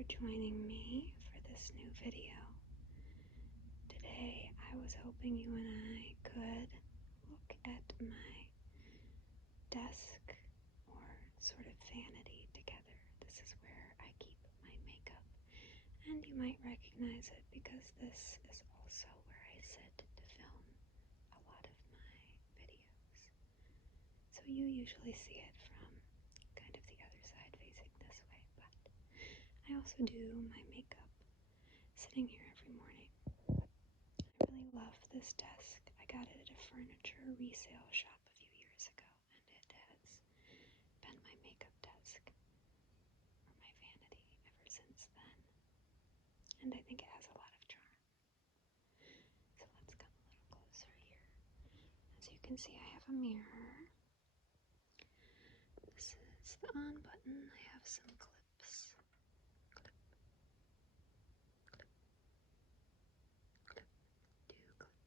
for joining me for this new video. Today I was hoping you and I could look at my desk or sort of vanity together. This is where I keep my makeup, and you might recognize it because this is also where I sit to film a lot of my videos. So you usually see it from kind of the other side facing this way, but I also do my makeup sitting here every morning. I really love this desk. I got it at a furniture resale shop a few years ago, and it has been my makeup desk or my vanity ever since then. And I think it has a lot of charm. So let's come a little closer here. As you can see, I have a mirror. This is the on button. I have some clips. Clip, clip, clip. Do clip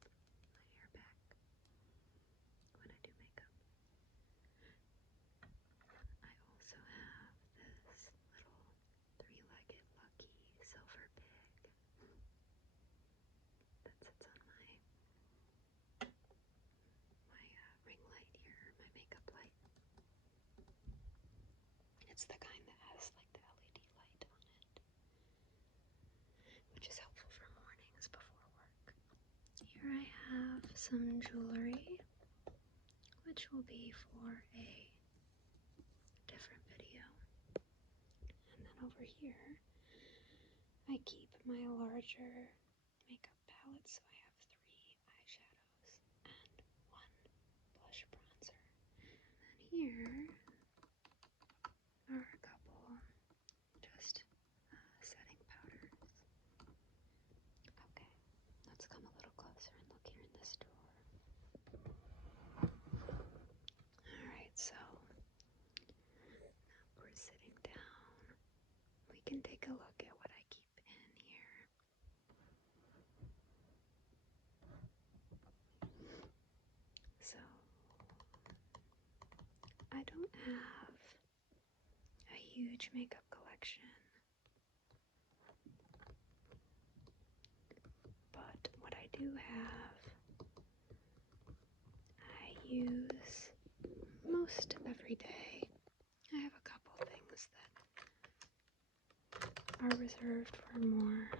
my hair back when I do makeup. I also have this little three-legged lucky silver pig that sits on my ring light here, my makeup light. It's the kind that has like the LED light on it, which is helpful for mornings before work. Here I have some jewelry, which will be for a different video. And then over here, I keep my larger makeup palette, so I have 3 eyeshadows and 1 blush bronzer. And then here are a couple just setting powders. Okay, let's come a little closer and look here in this drawer. Alright, so now we're sitting down. We can take a look at what I keep in here. So, I don't have a huge makeup collection, but what I do have, I use most every day. I have a couple things that are reserved for more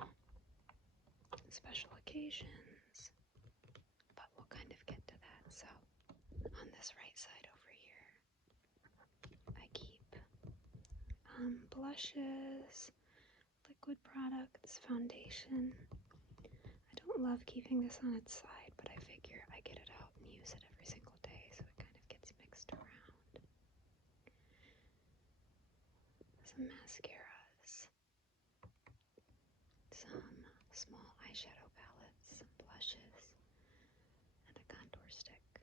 special occasions, but we'll kind of get to that. So, on this right side over here, I keep blushes, liquid products, foundation. I don't love keeping this on its side, but I figure I get it out and use it every single day, so it kind of gets mixed around. Some mascaras, some small eyeshadow palettes, some blushes, and a contour stick.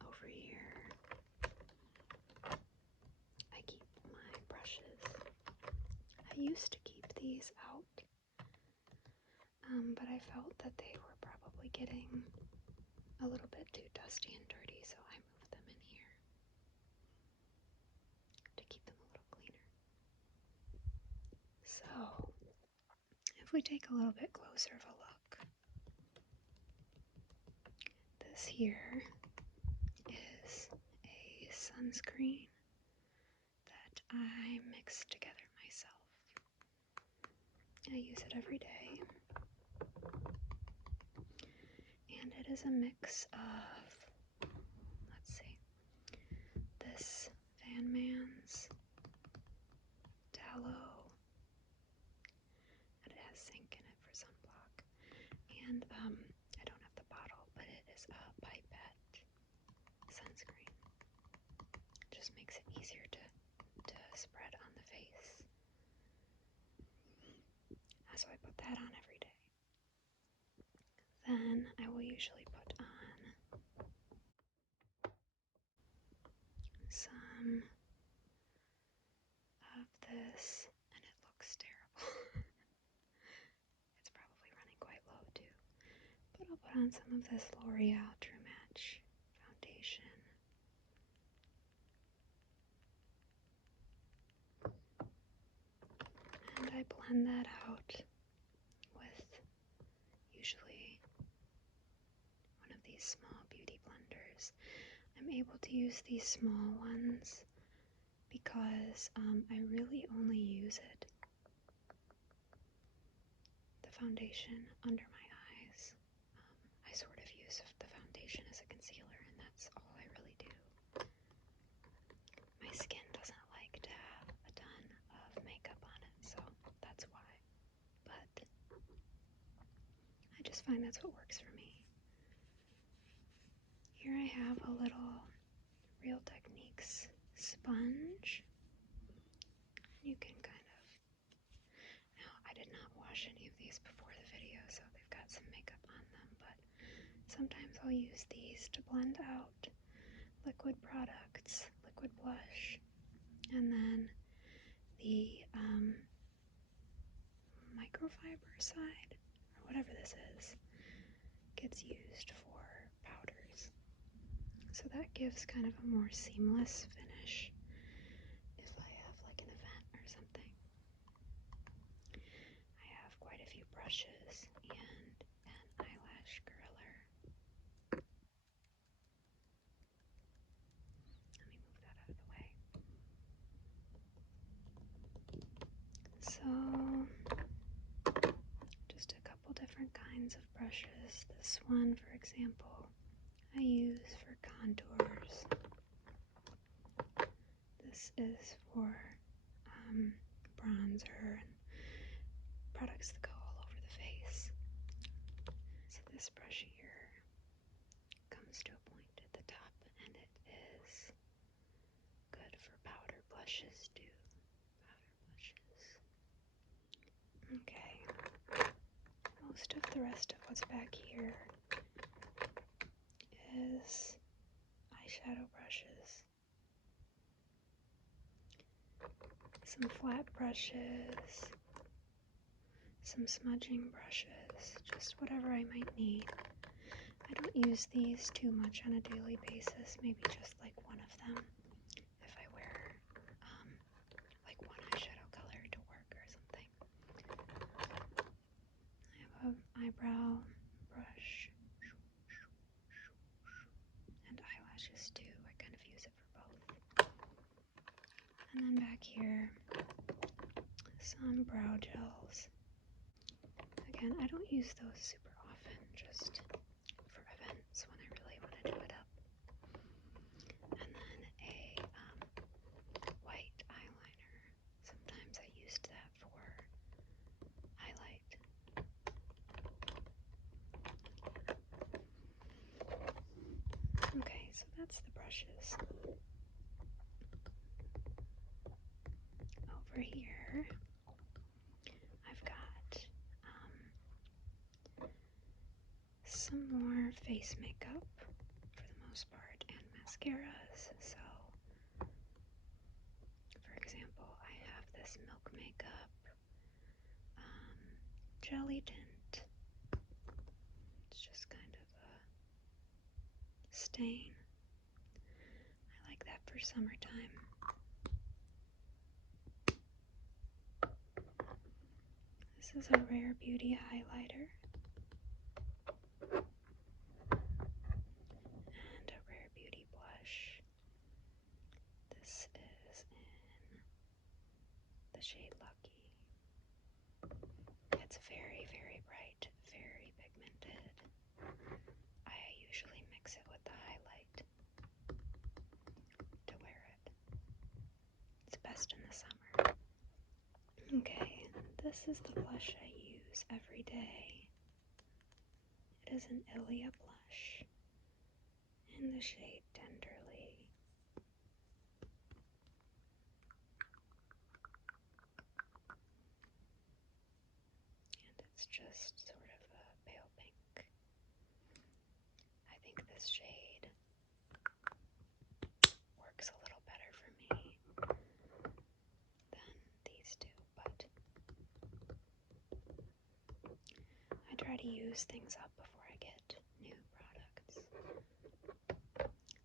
Over here, I keep my brushes. I used to keep these out, but I felt that they were probably getting a little bit too dusty and dirty, so I moved them in here to keep them a little cleaner. So, if we take a little bit closer of a look, this here is a sunscreen that I mix together myself. I use it every day, and it is a mix of, let's see, this Van Man's tallow, and it has zinc in it for sunblock, and I don't have the bottle, but it is a pipette sunscreen. It just makes it easier to spread on the face. So I put that on every day. Then I will usually put on some of this, and it looks terrible. It's probably running quite low too. But I'll put on some of this L'Oreal True Match foundation. blend that out with usually one of these small beauty blenders. I'm able to use these small ones because I really only use it, the foundation, under my eyes. I sort of use the foundation as a concealer, and that's all I really do. My skin doesn't like to have a ton of makeup on it, so that's why. But I just find that's what works for me. Here I have a little Real Techniques sponge. You can kind of... Now, I did not wash any of these before the video, so they've got some makeup on them, but sometimes I'll use these to blend out liquid products, liquid blush, and then the microfiber side, or whatever this is, gets used for powders. So that gives kind of a more seamless finish if I have like an event or something. I have quite a few brushes and an eyelash curler. Let me move that out of the way. So, just a couple different kinds of brushes. This one, for example, I use for contours. This is for bronzer and products that go all over the face. So this brush here comes to a point at the top, and it is good for powder blushes too. Okay. Most of the rest of what's back here is eyeshadow brushes. Some flat brushes, some smudging brushes, just whatever I might need. I don't use these too much on a daily basis, maybe just like one of them if I wear like one eyeshadow color to work or something. I have an eyebrow brush and eyelashes too. I kind of use it for both. And then back here, some brow gels. Again, I don't use those super often, just for events when I really want to do it up. And then a white eyeliner. Sometimes I used that for highlight. Okay, so that's the brushes. Over here, I've got some more face makeup for the most part and mascaras. So, for example, I have this Milk Makeup jelly tint. It's just kind of a stain. I like that for summertime. This is a Rare Beauty highlighter. And a Rare Beauty blush. This is in the shade Lucky. It's very, very bright, very pigmented. I usually mix it with the highlight to wear it. It's best in the summer. Okay, this is the blush I use every day. It is an Ilia blush in the shade Tenderly. And it's just sort of a pale pink. I think this shade works a little better for me than these two, but I try to use things up before I get new products.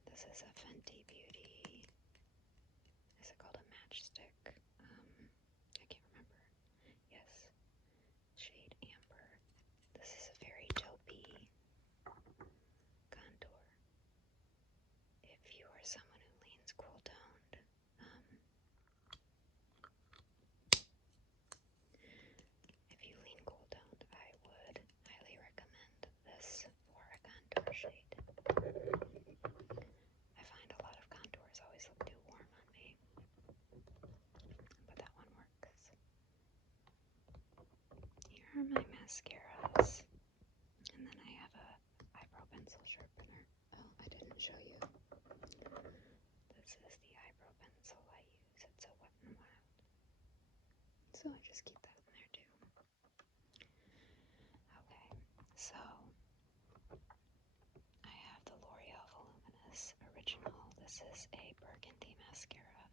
This is a Fenty Beauty. Is it called a matchstick? I can't remember. Yes, mascaras. And then I have a eyebrow pencil sharpener. Oh, I didn't show you. This is the eyebrow pencil I use. It's a Wet n Wild. So I just keep that in there too. Okay, so I have the L'Oreal Voluminous Original. This is a burgundy mascara.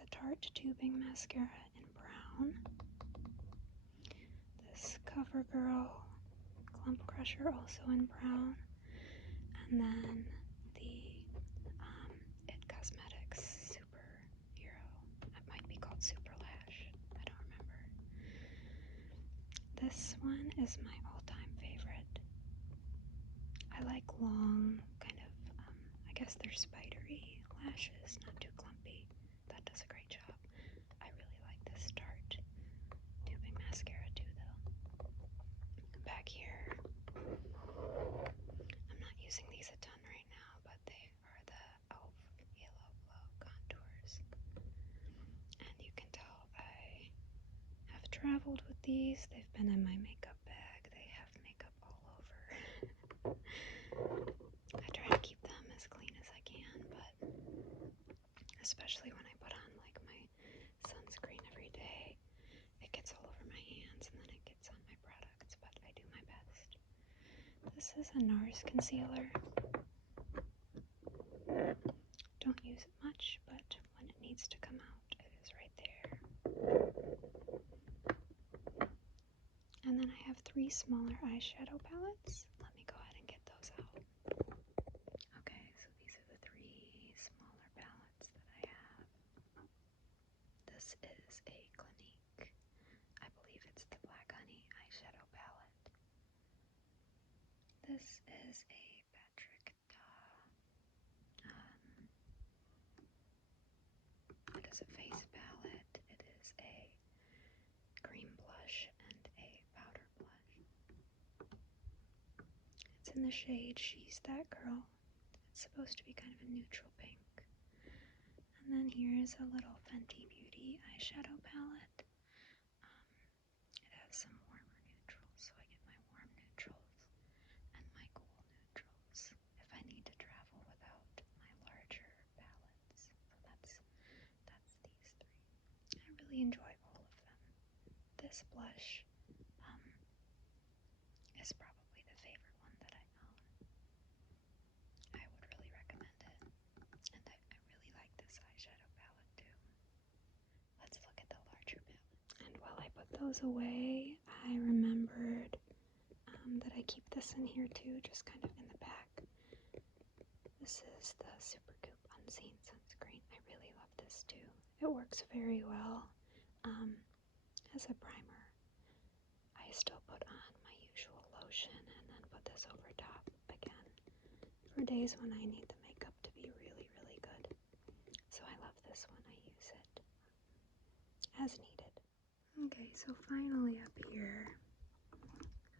The Tarte Tubing Mascara in brown. This CoverGirl Clump Crusher also in brown. And then the It Cosmetics Superhero. That might be called Super Lash. I don't remember. This one is my all-time favorite. I like long, kind of, I guess they're spidery lashes, not too clumpy. That does a great job. I really like this Tarte Tubing Mascara too, though. Back here, I'm not using these a ton right now, but they are the e.l.f. Yellow Glow Contours. And you can tell I have traveled with these. They've been in my makeup bag. They have makeup all over. I try to keep them as clean as I can, but especially when I put on like my sunscreen every day, it gets all over my hands and then it gets on my products, but I do my best. This is a NARS concealer. Don't use it much, but when it needs to come out, it is right there. And then I have 3 smaller eyeshadow palettes. Let me go ahead and get those out. Okay, so these are the 3 smaller palettes that I have. This is a Clinique. I believe it's the Black Honey eyeshadow palette. This is a Patrick it is a face palette. It is a cream blush and a powder blush. It's in the shade She's That Girl. It's supposed to be kind of a neutral pink. And then here is a little Fenty Beauty eyeshadow palette. It has some warmer neutrals, so I get my warm neutrals and my cool neutrals if I need to travel without my larger palettes. So that's these 3. I really enjoy all of them. This blush is probably the favorite one that I own. I would really recommend it. And I really like this eyeshadow palette too. Let's look at the larger palette. And while I put those away, I remembered that I keep this in here too, just kind of in the back. This is the Supergoop Unseen Sunscreen. I really love this too. It works very well as a primer. I still put on my usual lotion and then put this over top again for days when I need the makeup to be really, really good. So I love this one. I use it as needed. Okay, so finally up here,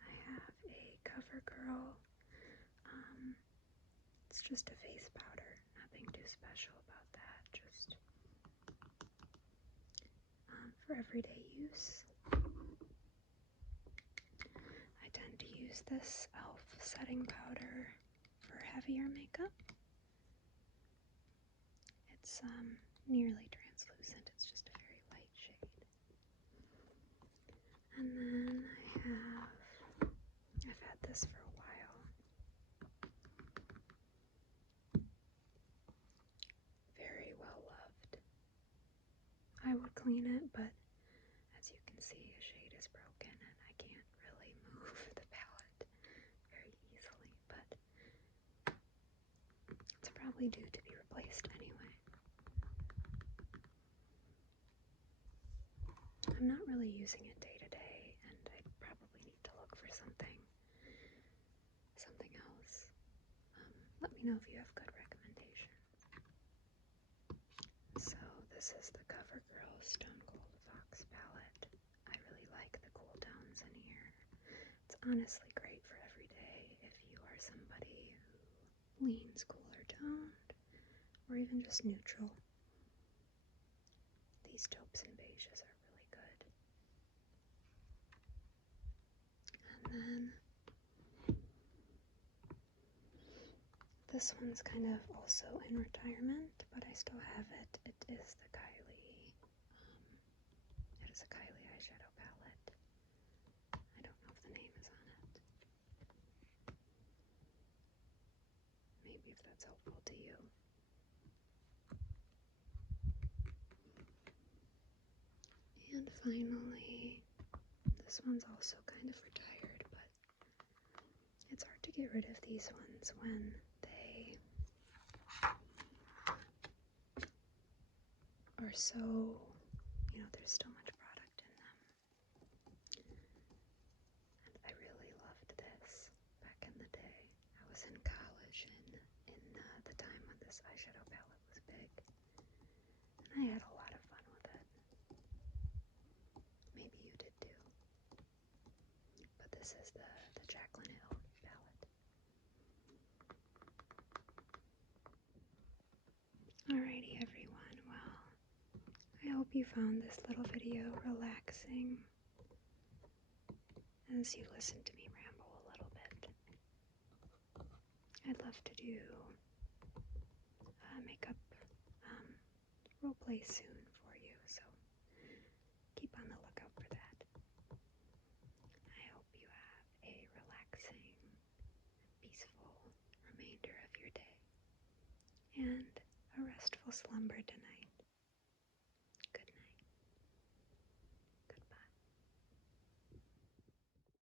I have a CoverGirl. It's just a face powder. Nothing too special about that. Just for everyday use. I tend to use this e.l.f. setting powder for heavier makeup. It's nearly translucent. It's just a very light shade. And then I've had this for a while. Very well loved. I would clean it, but as you can see, a shade is broken and I can't really move the palette very easily, but it's probably due to be replaced anyway. I'm not really using it day to day, and I probably need to look for something else. Let me know if you have good recommendations. So this is the CoverGirl Stone Cold Fox palette. I really like the cool tones in here. It's honestly great for every day if you are somebody who leans cooler toned or even just neutral. These taupes and beiges are really good. then this one's kind of also in retirement, but I still have it. It is the Kylie, it is a Kylie eyeshadow palette. I don't know if the name is on it. Maybe if that's helpful to you. And finally, this one's also kind of retired, but it's hard to get rid of these ones when they are so, there's so much product in them. And I really loved this back in the day. I was in college in the time when this eyeshadow palette was big, and I had a lot of fun with it. Maybe you did too. But this is the Jaclyn Hill palette. Alrighty everyone, well, I hope you found this little video relaxing as you listen to me ramble a little bit. I'd love to do makeup roleplay soon for you, so keep on the lookout for that. I hope you have a relaxing, peaceful remainder of your day and a restful slumber tonight.